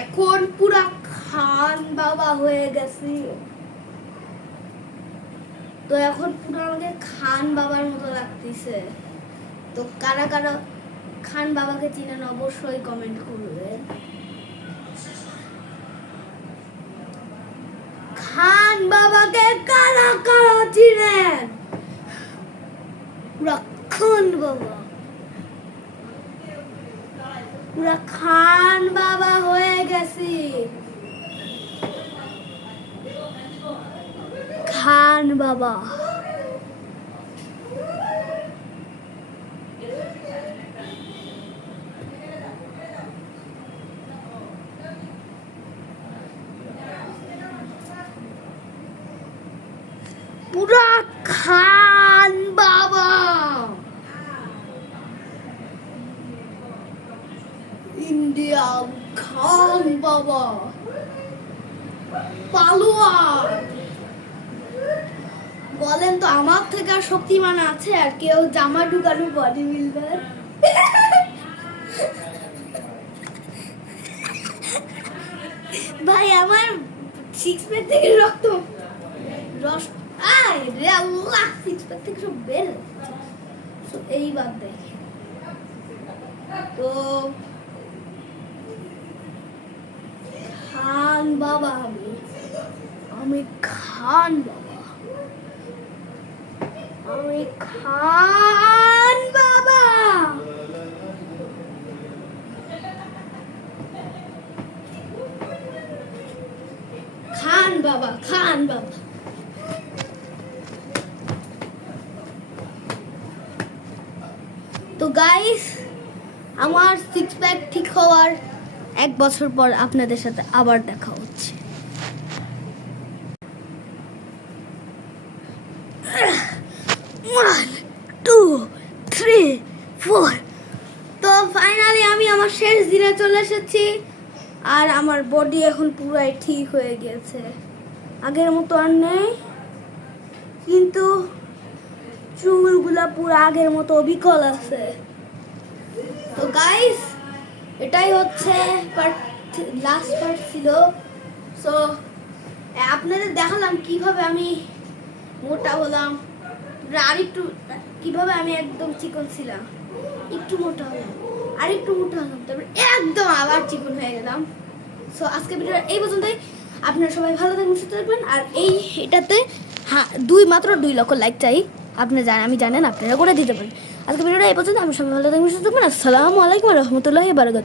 এখন পুরা খান বাবা হয়ে গেছি। তো এখন পুরো আমাকে খান বাবার মতো লাগতেছে। তো কারা কারা খান বাবাকে চিনেন অবশ্যই কমেন্ট করবেন। খান বাবাকে কারা কারা চিনেন? পুরা খান বাবা, পুরা খান বাবা হয়ে গেছি। খান বাবা পুরা খান বাবা, ইন্ডিয়া খান বাবা, পালোয়ান। বলেন তো আমার থেকে আর শক্তিমান আছে আর কেউ? জামা ঢুকানো বডি বিল্ডার। ভাই আমার সিক্স প্যাক থেকে রক্ত রস রে আল্লাহ, সিক্স প্যাক থেকে সব বের হচ্ছে। এইবার দেখে তো খান বাবা, আমি খান বাবা, আমি খান বাবা। খান বাবা, খান বাবা। তো গাইস, আমার সিক্স প্যাক ঠিক হওয়ার 1 বছর পর আপনাদের সাথে আবার দেখা হচ্ছে। One, two, three, four. তো ফাইনালি আমি আমার শেষ দিনে চলে এসেছি আর আমার বডি এখন পুরাই ঠিক হয়ে গেছে। আগের মতো আর নেই, কিন্তু চুলগুলা পুরো আগের মতো অবিকল আছে। তো গাইস, এটাই হচ্ছে লাস্ট পার্ট ছিল। সো আপনাদের দেখালাম কিভাবে আমি মোটা হলাম, আর একটু কিভাবে আমি একদম চিকন ছিলাম, একটু মোটা হলাম, আর একটু মোটা হলাম, তারপর একদম আবার চিকন হয়ে গেলাম। সো আজকে ভিডিওটা এই পর্যন্তই। আপনারা সবাই ভালো থাকবেন, সুস্থ থাকবেন। আর এটাতে মাত্র 2 লক্ষ লাইক চাই। আমি জানেন আপনারা করে দিতে পারেন। আজকে ভিডিওটা এই পর্যন্ত। আমি সবাই ভালো থাকবেন, সুস্থ থাকবেন। আসসালামু আলাইকুম ওয়া রাহমাতুল্লাহি ওয়া বারাকাতুহু।